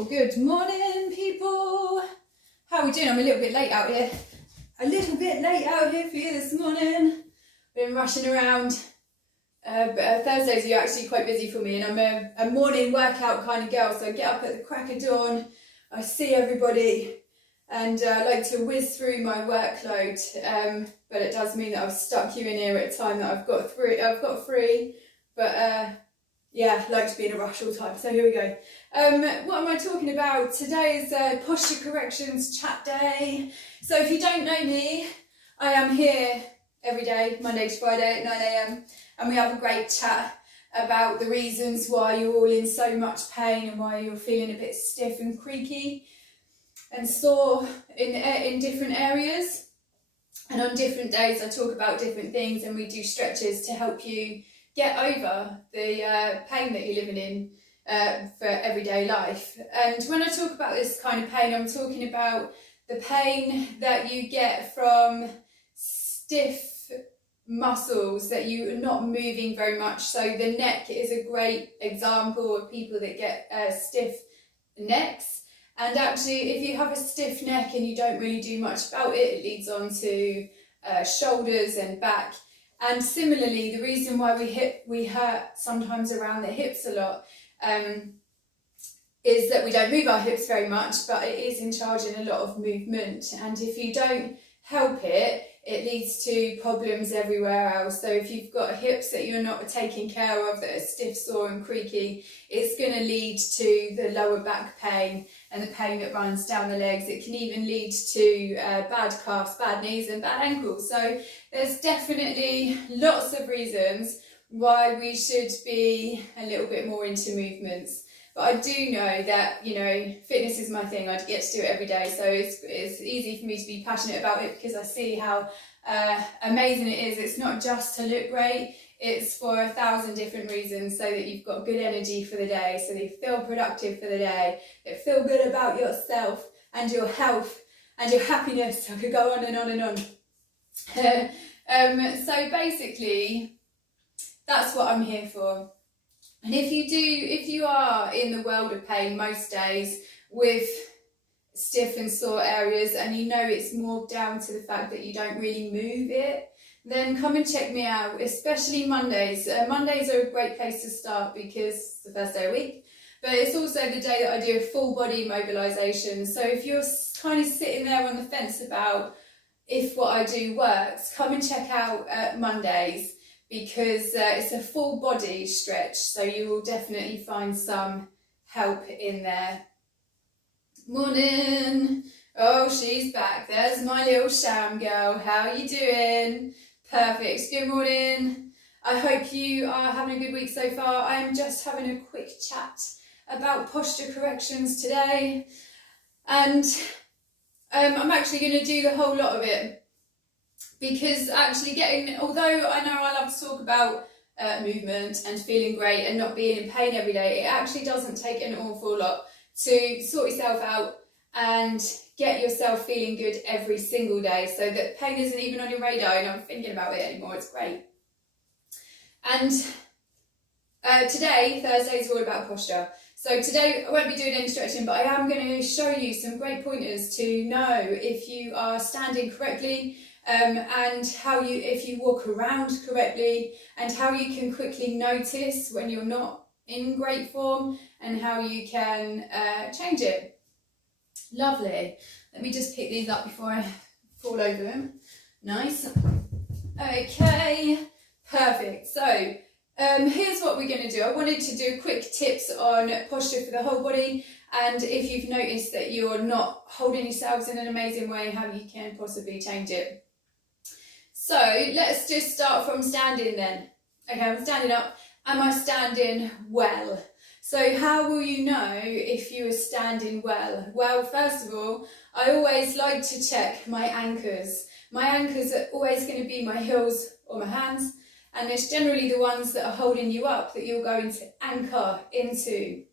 Oh, good morning, people. How are we doing? I'm a little bit late out here. For you this morning. Been rushing around. But Thursdays are actually quite busy for me, and I'm a morning workout kind of girl, so I get up at the crack of dawn, I see everybody, and I like to whiz through my workload, but it does mean that I've stuck you in here at a time that I've got free, but yeah, I like to be in a rush all the time, so here we go. What am I talking about? Today is Posture Corrections Chat Day. So if you don't know me, I am here every day, Monday to Friday at 9 AM, and we have a great chat about the reasons why you're all in so much pain and why you're feeling a bit stiff and creaky and sore in different areas. And on different days I talk about different things, and we do stretches to help you get over the pain that you're living in for everyday life. And when I talk about this kind of pain, I'm talking about the pain that you get from stiff muscles that you're not moving very much. So the neck is a great example of people that get stiff necks. And actually, if you have a stiff neck and you don't really do much about it, it leads on to shoulders and back. And similarly, the reason why we hurt sometimes around the hips a lot is that we don't move our hips very much, but it is in charge in a lot of movement. And if you don't help it, it leads to problems everywhere else. So if you've got hips that you're not taking care of, that are stiff, sore and creaky, it's going to lead to the lower back pain and the pain that runs down the legs. It can even lead to bad calves, bad knees and bad ankles. So there's definitely lots of reasons why we should be a little bit more into movements. But I do know that, you know, fitness is my thing. I get to do it every day, so it's easy for me to be passionate about it because I see how amazing it is. It's not just to look great, it's for 1,000 different reasons, so that you've got good energy for the day, so that you feel productive for the day, that you feel good about yourself and your health and your happiness. I could go on and on and on. So basically, that's what I'm here for. And if you are in the world of pain most days with stiff and sore areas, and you know it's more down to the fact that you don't really move it, then come and check me out, especially Mondays. Mondays are a great place to start because it's the first day of the week, but it's also the day that I do a full body mobilisation. So if you're kind of sitting there on the fence about if what I do works, come and check out Mondays, because it's a full body stretch, so you will definitely find some help in there. Morning. Oh, she's back. There's my little sham girl. How are you doing? Perfect. Good morning. I hope you are having a good week so far. I'm just having a quick chat about posture corrections today, and I'm actually going to do the whole lot of it. Because actually although I know I love to talk about movement and feeling great and not being in pain every day, it actually doesn't take an awful lot to sort yourself out and get yourself feeling good every single day, so that pain isn't even on your radar. You're not thinking about it anymore. It's great. And today, Thursday, is all about posture. So today I won't be doing any stretching, but I am going to show you some great pointers to know if you are standing correctly, and if you walk around correctly, and how you can quickly notice when you're not in great form, and how you can change it. Lovely. Let me just pick these up before I fall over them. Nice. Okay, perfect. So here's what we're going to do. I wanted to do quick tips on posture for the whole body, and if you've noticed that you're not holding yourselves in an amazing way, how you can possibly change it. So let's just start from standing then. Okay, I'm standing up. Am I standing well? So how will you know if you are standing well? Well, first of all, I always like to check my anchors. My anchors are always going to be my heels or my hands, and it's generally the ones that are holding you up that you're going to anchor into.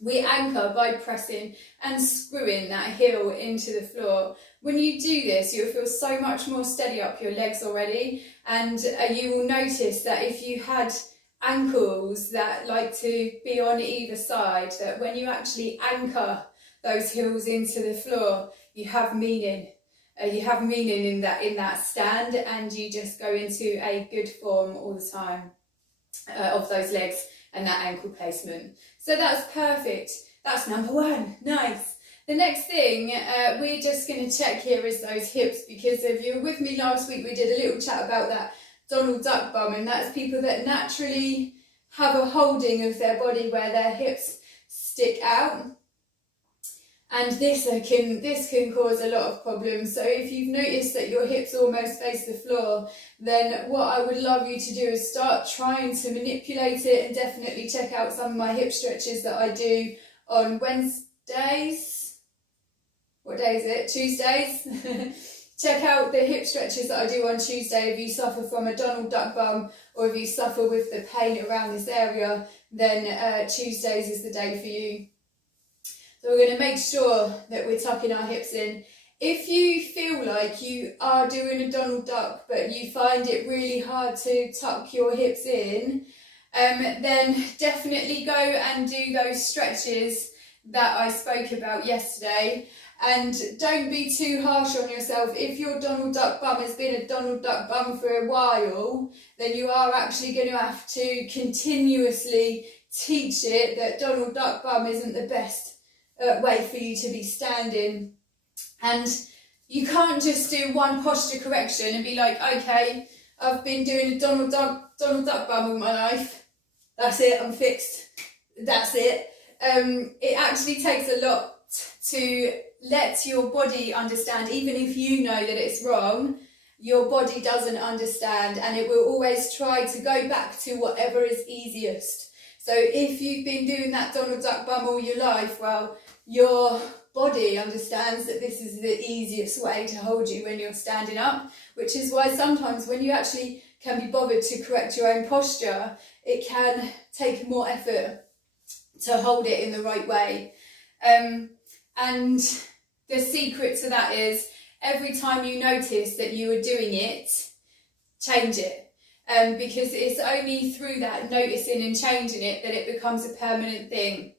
We anchor by pressing and screwing that heel into the floor. When you do this, you'll feel so much more steady up your legs already, and you will notice that if you had ankles that like to be on either side, that when you actually anchor those heels into the floor, you have meaning. You have meaning in that stand, and you just go into a good form all the time of those legs and that ankle placement. So that's perfect. That's number one. Nice. The next thing we're just going to check here is those hips, because if you were with me last week, we did a little chat about that Donald Duck bum, and that's people that naturally have a holding of their body where their hips stick out. And this can cause a lot of problems. So if you've noticed that your hips almost face the floor, then what I would love you to do is start trying to manipulate it, and definitely check out some of my hip stretches that I do on Wednesdays. What day is it? Tuesdays. Check out the hip stretches that I do on Tuesday. If you suffer from a Donald Duck bum, or if you suffer with the pain around this area, then Tuesdays is the day for you. So we're going to make sure that we're tucking our hips in. If you feel like you are doing a Donald Duck, but you find it really hard to tuck your hips in, then definitely go and do those stretches that I spoke about yesterday. And don't be too harsh on yourself. If your Donald Duck bum has been a Donald Duck bum for a while, then you are actually going to have to continuously teach it that Donald Duck bum isn't the best way for you to be standing. And you can't just do one posture correction and be like, okay, I've been doing a Donald Duck bum all my life, that's it, I'm fixed, that's it. It actually takes a lot to let your body understand. Even if you know that it's wrong, your body doesn't understand, and it will always try to go back to whatever is easiest. So if you've been doing that Donald Duck bum all your life, well, your body understands that this is the easiest way to hold you when you're standing up, which is why sometimes when you actually can be bothered to correct your own posture, it can take more effort to hold it in the right way. And the secret to that is, every time you notice that you are doing it, change it. Because it's only through that noticing and changing it that it becomes a permanent thing.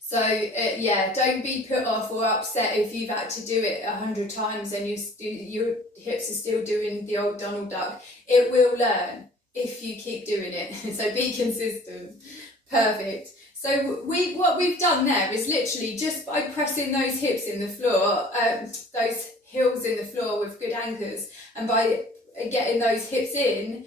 So yeah, don't be put off or upset if you've had to do it 100 times and your hips are still doing the old Donald Duck. It will learn if you keep doing it. So be consistent. Perfect. So what we've done there is literally just by pressing those hips in the floor, those heels in the floor with good anchors, and by getting those hips in,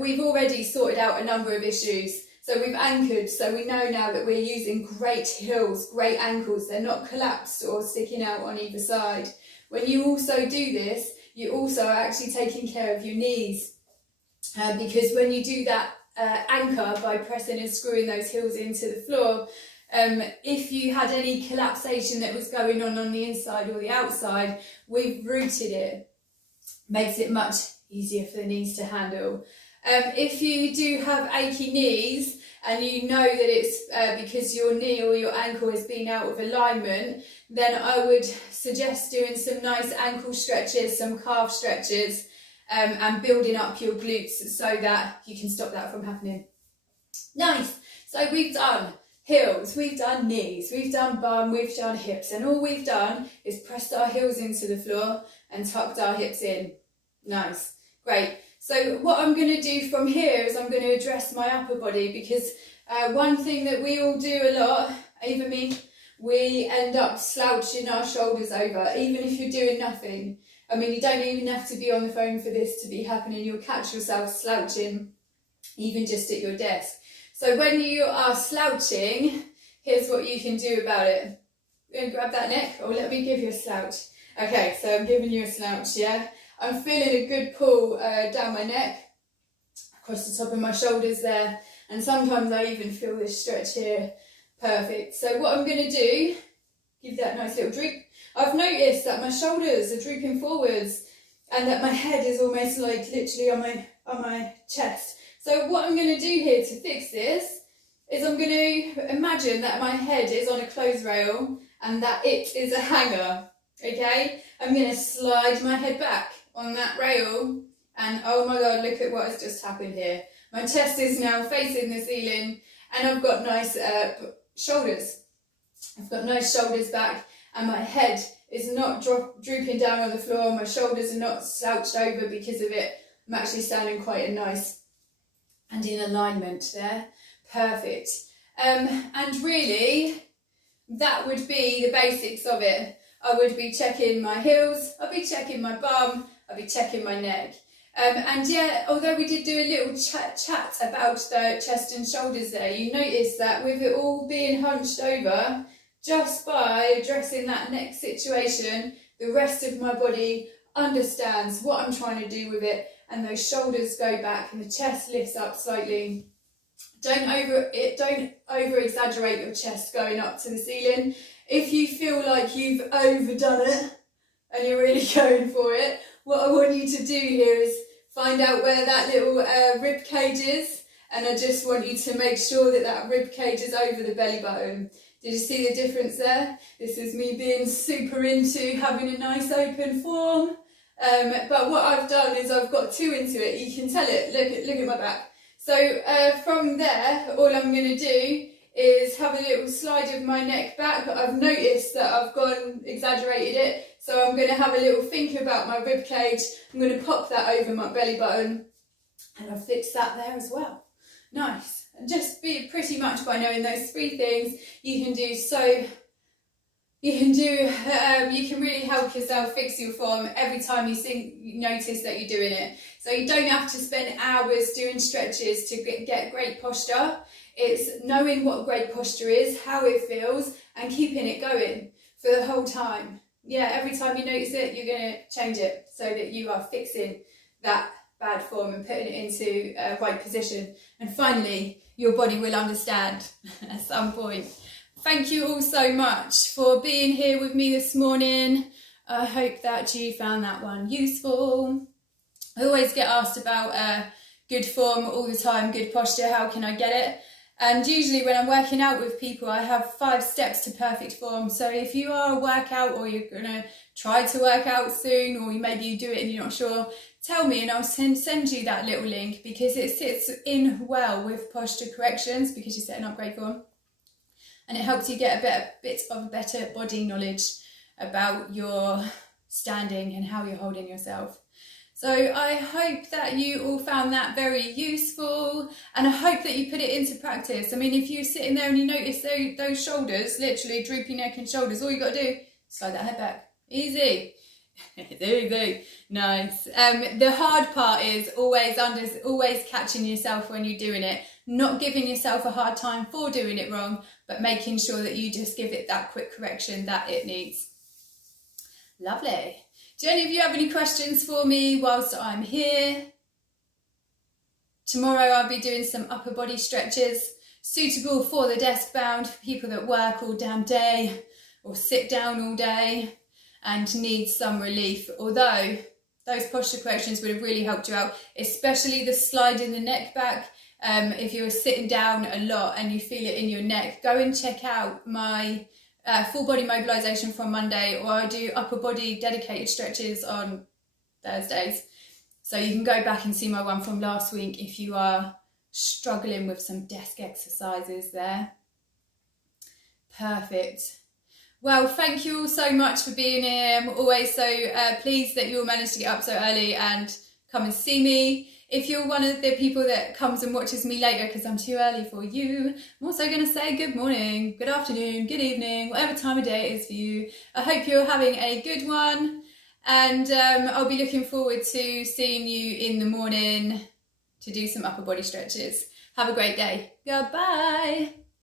we've already sorted out a number of issues. So we've anchored, so we know now that we're using great heels, great ankles. They're not collapsed or sticking out on either side. When you also do this, you also are actually taking care of your knees, because when you do that anchor by pressing and screwing those heels into the floor, if you had any collapsation that was going on the inside or the outside, we've rooted it. Makes it much easier for the knees to handle. If you do have achy knees and you know that it's because your knee or your ankle has been out of alignment, then I would suggest doing some nice ankle stretches, some calf stretches, and building up your glutes so that you can stop that from happening. Nice. So we've done heels, we've done knees, we've done bum, we've done hips, and all we've done is pressed our heels into the floor and tucked our hips in. Nice. Great. So what I'm going to do from here is I'm going to address my upper body, because one thing that we all do a lot, even me, we end up slouching our shoulders over, even if you're doing nothing. I mean, you don't even have to be on the phone for this to be happening. You'll catch yourself slouching, even just at your desk. So when you are slouching, here's what you can do about it. You're going to grab that neck, or let me give you a slouch. Okay, so I'm giving you a slouch, yeah? I'm feeling a good pull down my neck, across the top of my shoulders there, and sometimes I even feel this stretch here. Perfect. So what I'm going to do, give that nice little droop. I've noticed that my shoulders are drooping forwards and that my head is almost like literally on my chest. So what I'm going to do here to fix this is I'm going to imagine that my head is on a clothes rail and that it is a hanger, okay? I'm going to slide my head back on that rail, and oh my god, look at what has just happened here. My chest is now facing the ceiling, and I've got nice shoulders. I've got nice shoulders back, and my head is not drooping down on the floor. My shoulders are not slouched over because of it. I'm actually standing quite nice and in alignment there. Perfect. And really, that would be the basics of it. I would be checking my heels, I'd be checking my bum, I'd be checking my neck. And yeah, although we did do a little chat about the chest and shoulders there, you notice that with it all being hunched over, just by addressing that neck situation, the rest of my body understands what I'm trying to do with it, and those shoulders go back and the chest lifts up slightly. Don't over exaggerate your chest going up to the ceiling. If you feel like you've overdone it and you're really going for it, what I want you to do here is find out where that little rib cage is, and I just want you to make sure that that rib cage is over the belly button. Did you see the difference there? This is me being super into having a nice open form. But what I've done is I've got two into it. You can tell it. Look at my back. So from there, all I'm going to do is have a little slide of my neck back. But I've noticed that I've exaggerated it. So I'm going to have a little think about my rib cage. I'm going to pop that over my belly button, and I'll fix that there as well. Nice. And just be pretty much by knowing those three things, you can really help yourself fix your form every time you notice that you're doing it. So you don't have to spend hours doing stretches to get great posture. It's knowing what great posture is, how it feels, and keeping it going for the whole time. Yeah, every time you notice it, you're going to change it so that you are fixing that bad form and putting it into a right position. And finally, your body will understand at some point. Thank you all so much for being here with me this morning. I hope that you found that one useful. I always get asked about good form all the time, good posture, how can I get it? And usually when I'm working out with people, I have 5 steps to perfect form. So if you are a workout, or you're going to try to work out soon, or maybe you do it and you're not sure, tell me and I'll send you that little link, because it sits in well with posture corrections, because you're setting up great form. And it helps you get a bit of better body knowledge about your standing and how you're holding yourself. So I hope that you all found that very useful, and I hope that you put it into practice. I mean, if you're sitting there and you notice those shoulders, literally droopy neck and shoulders, all you got to do, slide that head back. Easy. Easy. Nice. The hard part is always catching yourself when you're doing it, not giving yourself a hard time for doing it wrong, but making sure that you just give it that quick correction that it needs. Lovely. Do any of you have any questions for me whilst I'm here? Tomorrow I'll be doing some upper body stretches suitable for the desk bound, for people that work all damn day or sit down all day and need some relief. Although those posture corrections would have really helped you out, especially the sliding the neck back. If you're sitting down a lot and you feel it in your neck, go and check out my full body mobilisation from Monday, or I do upper body dedicated stretches on Thursdays. So you can go back and see my one from last week if you are struggling with some desk exercises there. Perfect. Well, thank you all so much for being here. I'm always so pleased that you all managed to get up so early and come and see me. If you're one of the people that comes and watches me later because I'm too early for you, I'm also going to say good morning, good afternoon, good evening, whatever time of day it is for you. I hope you're having a good one, and I'll be looking forward to seeing you in the morning to do some upper body stretches. Have a great day. Goodbye.